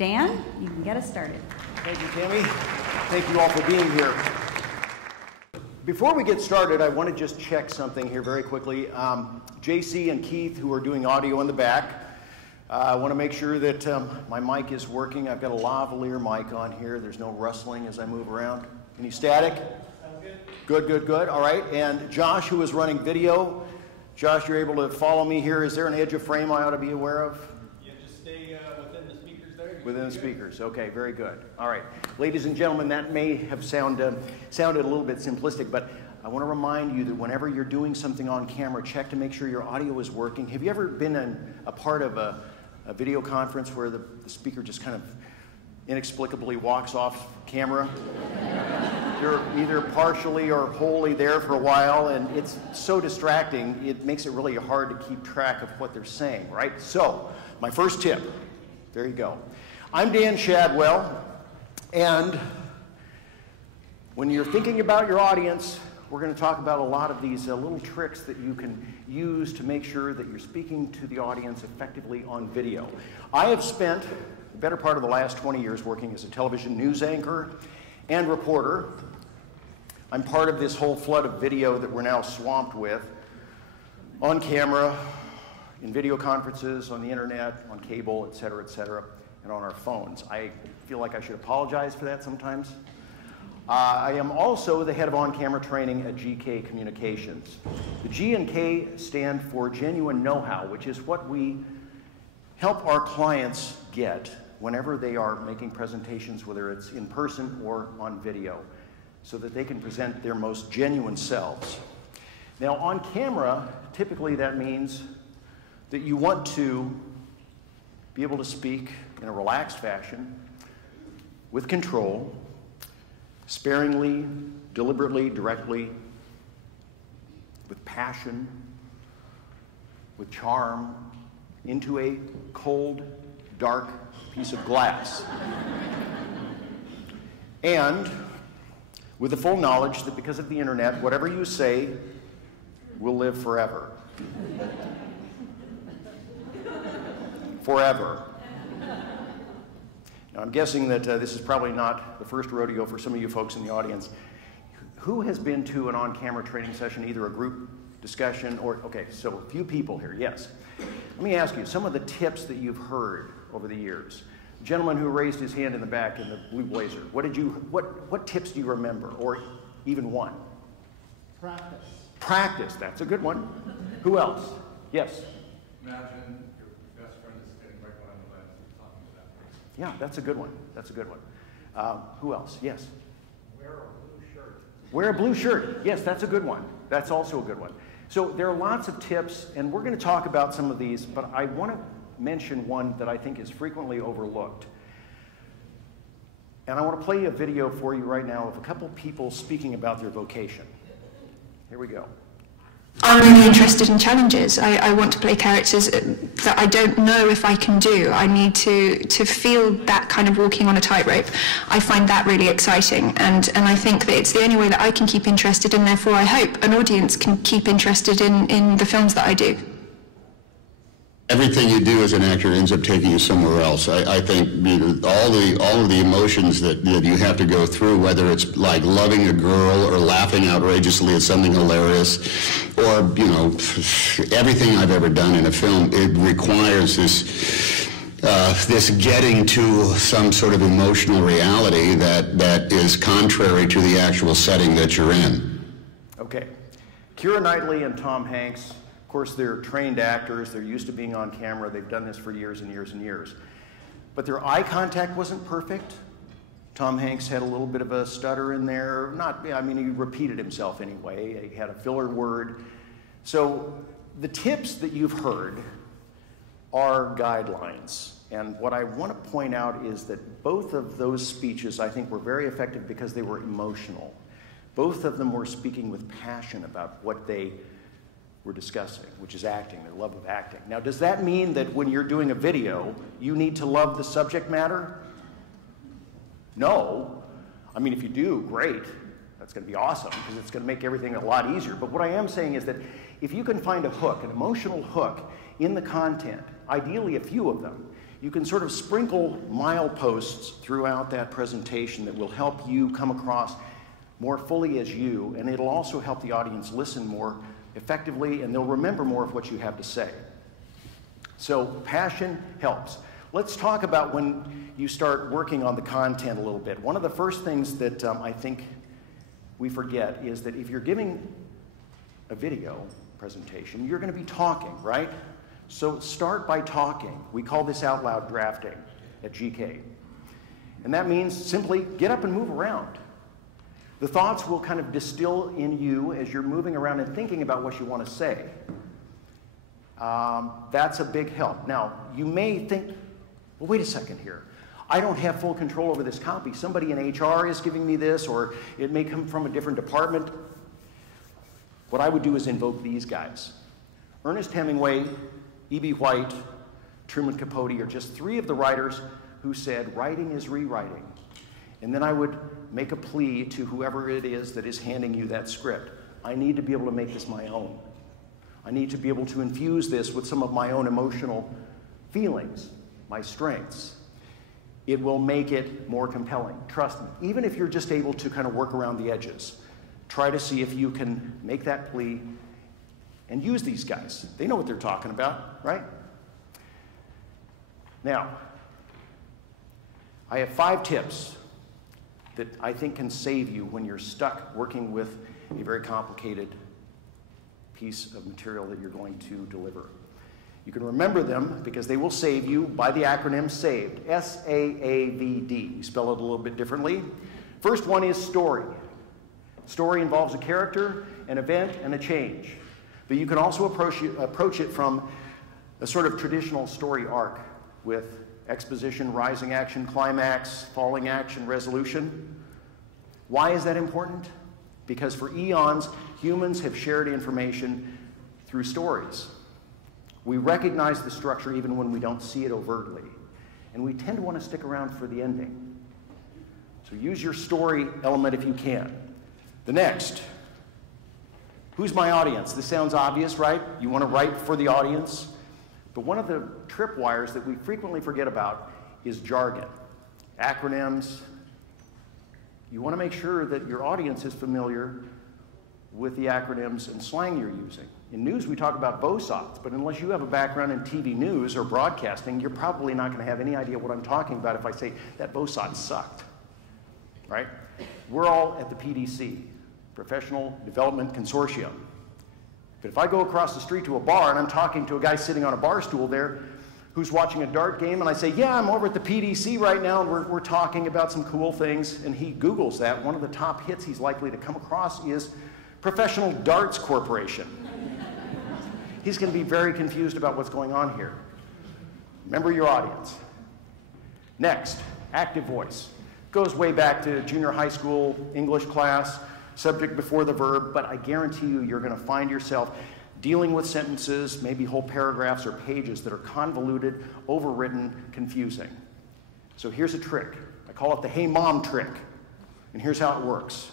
Dan, you can get us started. Thank you, Tammy. Thank you all for being here. Before we get started, I want to just check something here very quickly. JC and Keith, who are doing audio in the back, I want to make sure that my mic is working. I've got a lavalier mic on here. There's no rustling as I move around. Any static? Sounds good. Good. All right. And Josh, who is running video. Josh, you're able to follow me here. Is there an edge of frame I ought to be aware of? Yeah, just stay within the speakers there. Within the speakers. Okay, very good. All right. Ladies and gentlemen, that may have sounded a little bit simplistic, but I want to remind you that whenever you're doing something on camera, check to make sure your audio is working. Have you ever been a part of a video conference where the speaker just kind of inexplicably walks off camera? You're either partially or wholly there for a while, and it's so distracting, it makes it really hard to keep track of what they're saying, right? So, my first tip, there you go. I'm Dan Shadwell, and when you're thinking about your audience, we're going to talk about a lot of these little tricks that you can use to make sure that you're speaking to the audience effectively on video. I have spent the better part of the last 20 years working as a television news anchor and reporter. I'm part of this whole flood of video that we're now swamped with on camera, in video conferences, on the internet, on cable, et cetera, and on our phones. I feel like I should apologize for that sometimes. I am also the head of on-camera training at GK Communications. The G and K stand for genuine know-how, which is what we help our clients get whenever they are making presentations, whether it's in person or on video, so that they can present their most genuine selves. Now, on camera, typically that means that you want to be able to speak in a relaxed fashion, with control, sparingly, deliberately, directly, with passion, with charm, into a cold, dark piece of glass. And with the full knowledge that because of the internet, whatever you say will live forever. Forever. Now, I'm guessing that this is probably not the first rodeo for some of you folks in the audience. Who has been to an on-camera training session, either a group discussion or, okay, so a few people here, yes. Let me ask you, some of the tips that you've heard over the years. The gentleman who raised his hand in the back in the blue blazer, what tips do you remember, or even one? Practice. Practice, that's a good one. Who else? Yes? Imagine your best friend is standing right behind the lens and talking to that person. Yeah, that's a good one. That's a good one. Who else? Yes? Wear a blue shirt. Wear a blue shirt. Yes, that's a good one. That's also a good one. So there are lots of tips, and we're going to talk about some of these, but I want to mention one that I think is frequently overlooked. And I want to play a video for you right now of a couple people speaking about their vocation. Here we go. I'm really interested in challenges. I want to play characters that I don't know if I can do. I need to feel that kind of walking on a tightrope. I find that really exciting, and I think that it's the only way that I can keep interested, and therefore I hope an audience can keep interested in the films that I do. Everything you do as an actor ends up taking you somewhere else. I think all of the emotions that you have to go through, whether it's like loving a girl or laughing outrageously at something hilarious, or everything I've ever done in a film, it requires this getting to some sort of emotional reality that is contrary to the actual setting that you're in. Okay, Keira Knightley and Tom Hanks. Of course, they're trained actors. They're used to being on camera. They've done this for years and years and years. But their eye contact wasn't perfect. Tom Hanks had a little bit of a stutter in there. He repeated himself anyway. He had a filler word. So the tips that you've heard are guidelines. And what I want to point out is that both of those speeches, I think, were very effective because they were emotional. Both of them were speaking with passion about what they were discussing, which is acting, their love of acting. Now, does that mean that when you're doing a video, you need to love the subject matter? No. I mean, if you do, great. That's going to be awesome because it's going to make everything a lot easier. But what I am saying is that if you can find a hook, an emotional hook in the content, ideally a few of them, you can sort of sprinkle mileposts throughout that presentation that will help you come across more fully as you, and it'll also help the audience listen more effectively, and they'll remember more of what you have to say. So passion helps. Let's talk about when you start working on the content a little bit. One of the first things that I think we forget is that if you're giving a video presentation, you're going to be talking, right? So start by talking. We call this out loud drafting at GK. And that means simply get up and move around. The thoughts will kind of distill in you as you're moving around and thinking about what you want to say. That's a big help. Now, you may think, well, wait a second here. I don't have full control over this copy. Somebody in HR is giving me this, or it may come from a different department. What I would do is invoke these guys. Ernest Hemingway, E.B. White, Truman Capote are just three of the writers who said, writing is rewriting. And then I would make a plea to whoever it is that is handing you that script. I need to be able to make this my own. I need to be able to infuse this with some of my own emotional feelings, my strengths. It will make it more compelling. Trust me, even if you're just able to kind of work around the edges, try to see if you can make that plea and use these guys. They know what they're talking about, right? Now, I have 5 tips that I think can save you when you're stuck working with a very complicated piece of material that you're going to deliver. You can remember them because they will save you by the acronym SAVED, S-A-A-V-D. We spell it a little bit differently. First one is story. Story involves a character, an event, and a change. But you can also approach it from a sort of traditional story arc with exposition, rising action, climax, falling action, resolution. Why is that important? Because for eons, humans have shared information through stories. We recognize the structure even when we don't see it overtly. And we tend to want to stick around for the ending. So use your story element if you can. The next, who's my audience? This sounds obvious, right? You want to write for the audience. But one of the tripwires that we frequently forget about is jargon, acronyms. You want to make sure that your audience is familiar with the acronyms and slang you're using. In news, we talk about VOSOTs, but unless you have a background in TV news or broadcasting, you're probably not going to have any idea what I'm talking about if I say that VOSOT sucked, right? We're all at the PDC, Professional Development Consortium. But if I go across the street to a bar and I'm talking to a guy sitting on a bar stool there who's watching a dart game, and I say, yeah, I'm over at the PDC right now, and we're talking about some cool things, and he Googles that, one of the top hits he's likely to come across is Professional Darts Corporation. He's going to be very confused about what's going on here. Remember your audience. Next, active voice. Goes way back to junior high school English class, subject before the verb, but I guarantee you, you're going to find yourself dealing with sentences, maybe whole paragraphs or pages that are convoluted, overwritten, confusing. So here's a trick. I call it the hey mom trick. And here's how it works.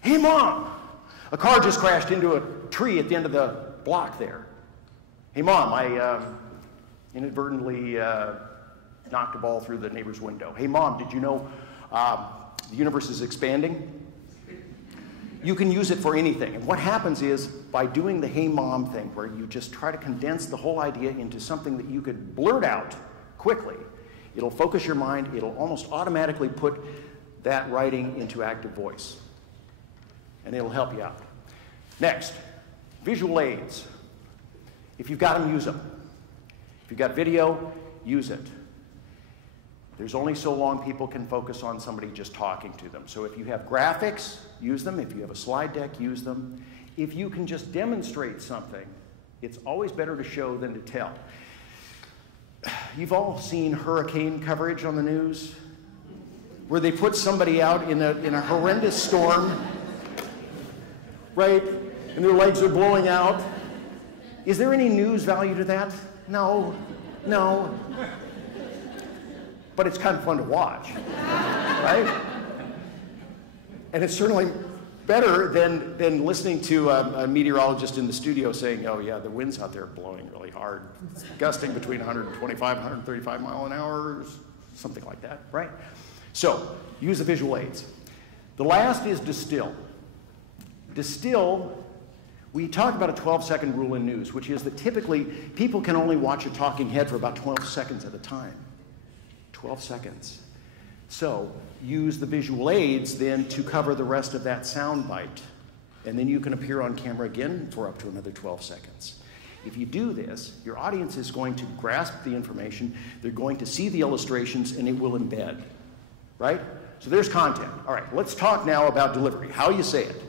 Hey mom, a car just crashed into a tree at the end of the block there. Hey mom, I inadvertently knocked a ball through the neighbor's window. Hey mom, did you know the universe is expanding? You can use it for anything. And what happens is, by doing the hey mom thing, where you just try to condense the whole idea into something that you could blurt out quickly, it'll focus your mind, it'll almost automatically put that writing into active voice. And it'll help you out. Next, visual aids. If you've got them, use them. If you've got video, use it. There's only so long people can focus on somebody just talking to them. So if you have graphics, use them. If you have a slide deck, use them. If you can just demonstrate something, it's always better to show than to tell. You've all seen hurricane coverage on the news, where they put somebody out in a horrendous storm, right? And their legs are blowing out. Is there any news value to that? No, no. But it's kind of fun to watch, right? And it's certainly Better than listening to a meteorologist in the studio saying, oh yeah, the wind's out there blowing really hard, gusting between 125 and 135 mile an hour, something like that, right? So, use the visual aids. The last is distill. Distill, we talk about a 12-second rule in news, which is that typically people can only watch a talking head for about 12 seconds at a time. 12 seconds. So use the visual aids then to cover the rest of that sound bite. And then you can appear on camera again for up to another 12 seconds. If you do this, your audience is going to grasp the information, they're going to see the illustrations, and it will embed, right? So there's content. All right, let's talk now about delivery, how you say it.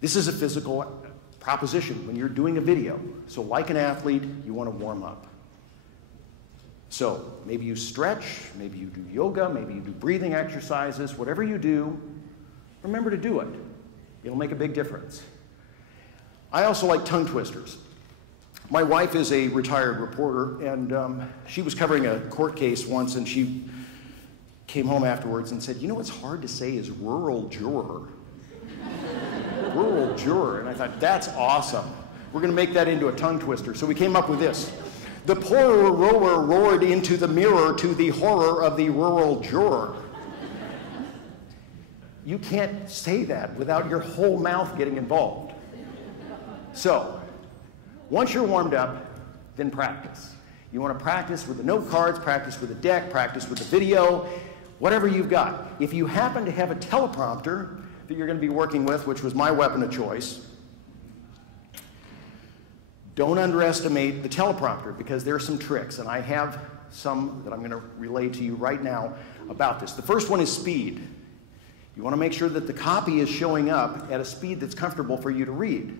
This is a physical proposition when you're doing a video. So like an athlete, you want to warm up. So maybe you stretch, maybe you do yoga, maybe you do breathing exercises, whatever you do, remember to do it. It'll make a big difference. I also like tongue twisters. My wife is a retired reporter, and she was covering a court case once, and she came home afterwards and said, you know what's hard to say is rural juror. Rural juror. And I thought, that's awesome. We're going to make that into a tongue twister. So we came up with this. The poorer rower roared into the mirror to the horror of the rural juror. You can't say that without your whole mouth getting involved. So, once you're warmed up, then practice. You want to practice with the note cards, practice with the deck, practice with the video, whatever you've got. If you happen to have a teleprompter that you're going to be working with, which was my weapon of choice, don't underestimate the teleprompter, because there are some tricks, and I have some that I'm going to relay to you right now about this. The first one is speed. You want to make sure that the copy is showing up at a speed that's comfortable for you to read.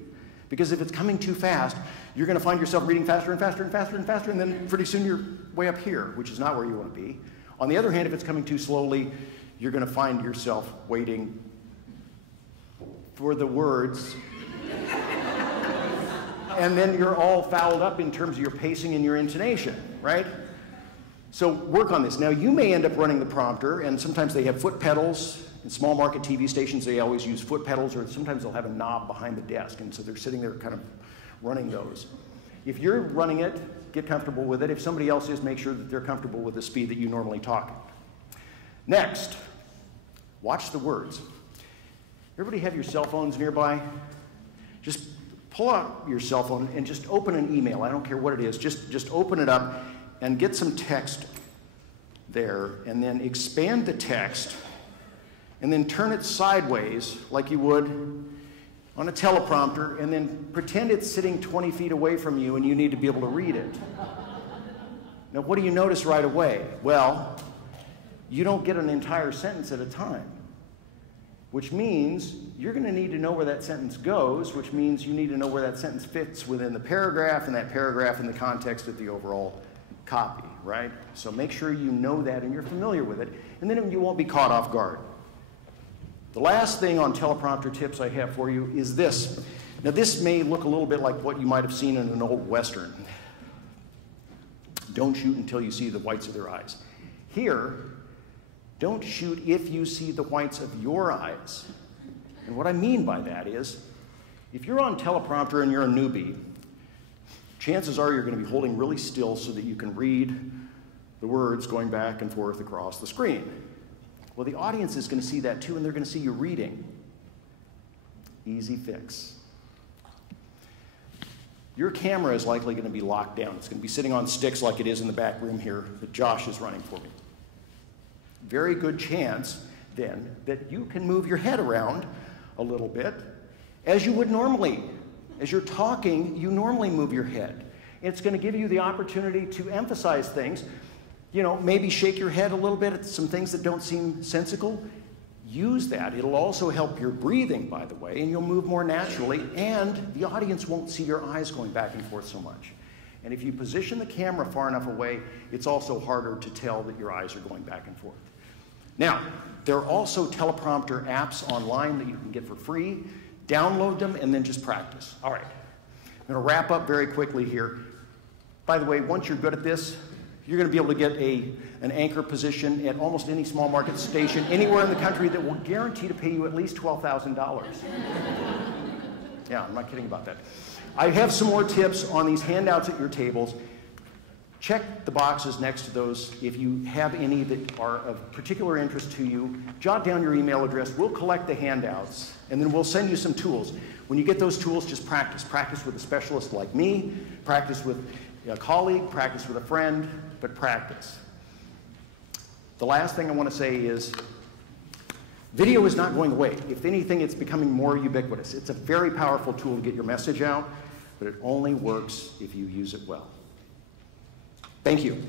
Because if it's coming too fast, you're going to find yourself reading faster and faster and faster and faster, and then pretty soon you're way up here, which is not where you want to be. On the other hand, if it's coming too slowly, you're going to find yourself waiting for the words. And then you're all fouled up in terms of your pacing and your intonation, right? So work on this. Now, you may end up running the prompter, and sometimes they have foot pedals. In small market TV stations, they always use foot pedals, or sometimes they'll have a knob behind the desk, and so they're sitting there kind of running those. If you're running it, get comfortable with it. If somebody else is, make sure that they're comfortable with the speed that you normally talk at. Next, watch the words. Everybody have your cell phones nearby? Just pull out your cell phone and just open an email. I don't care what it is. Just open it up and get some text there, and then expand the text, and then turn it sideways like you would on a teleprompter, and then pretend it's sitting 20 feet away from you and you need to be able to read it. Now, what do you notice right away? Well, you don't get an entire sentence at a time, which means you're going to need to know where that sentence goes, which means you need to know where that sentence fits within the paragraph, and that paragraph in the context of the overall copy, right? So make sure you know that and you're familiar with it, and then you won't be caught off guard. The last thing on teleprompter tips I have for you is this. Now, this may look a little bit like what you might have seen in an old Western. Don't shoot until you see the whites of their eyes. Here, don't shoot if you see the whites of your eyes. And what I mean by that is, if you're on teleprompter and you're a newbie, chances are you're going to be holding really still so that you can read the words going back and forth across the screen. Well, the audience is going to see that too, and they're going to see you reading. Easy fix. Your camera is likely going to be locked down. It's going to be sitting on sticks like it is in the back room here that Josh is running for me. Very good chance, then, that you can move your head around a little bit as you would normally. As you're talking, you normally move your head. It's going to give you the opportunity to emphasize things. You know, maybe shake your head a little bit at some things that don't seem sensical. Use that. It'll also help your breathing, by the way, and you'll move more naturally, and the audience won't see your eyes going back and forth so much. And if you position the camera far enough away, it's also harder to tell that your eyes are going back and forth. Now, there are also teleprompter apps online that you can get for free. Download them and then just practice. All right, I'm going to wrap up very quickly here. By the way, once you're good at this, You're going to be able to get an anchor position at almost any small market station anywhere in the country that will guarantee to pay you at least $12,000. Yeah, I'm not kidding about that. I have some more tips on these handouts at your tables. Check the boxes next to those if you have any that are of particular interest to you. Jot down your email address. We'll collect the handouts, and then we'll send you some tools. When you get those tools, just practice. Practice with a specialist like me. Practice with a colleague. Practice with a friend. But practice. The last thing I want to say is video is not going away. If anything, it's becoming more ubiquitous. It's a very powerful tool to get your message out, but it only works if you use it well. Thank you.